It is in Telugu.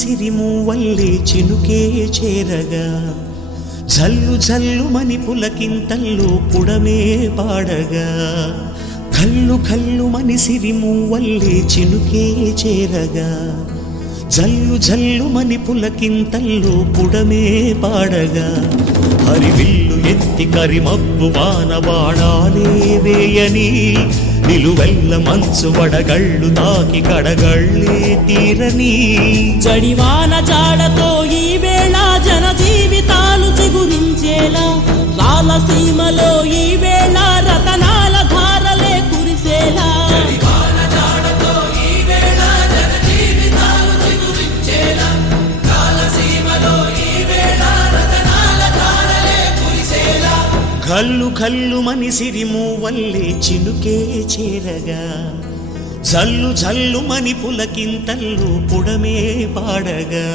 సిరిమూవల్లే చినుకే చేరగా జల్లు జల్లుమని పులకింతల్లో పుడమే పాడగా కల్లు కల్లుమని సిరిమూవల్లే చినుకే చేరగా జల్లు జల్లుమని పులకింతల్లో పుడమే పాడగా హరివిల్లు ఎత్తి కరిమబ్బు వానబాణాలే వేయని నిలువెల్ల మంచు వడగళ్ళు తాకి కడగళ్ళే తీరని జడివాన జాడతో ఈ వేళ జన జీవితాలు చిగురించేలా రాలసీమలో ఈ వేళ రతనాల ధారలే కురిసేలా కల్లు కల్లుమని సిరిమూవల్లే చినుకే చేరగా జల్లు జల్లుమని పులకింతల్లో పుడమే పాడగా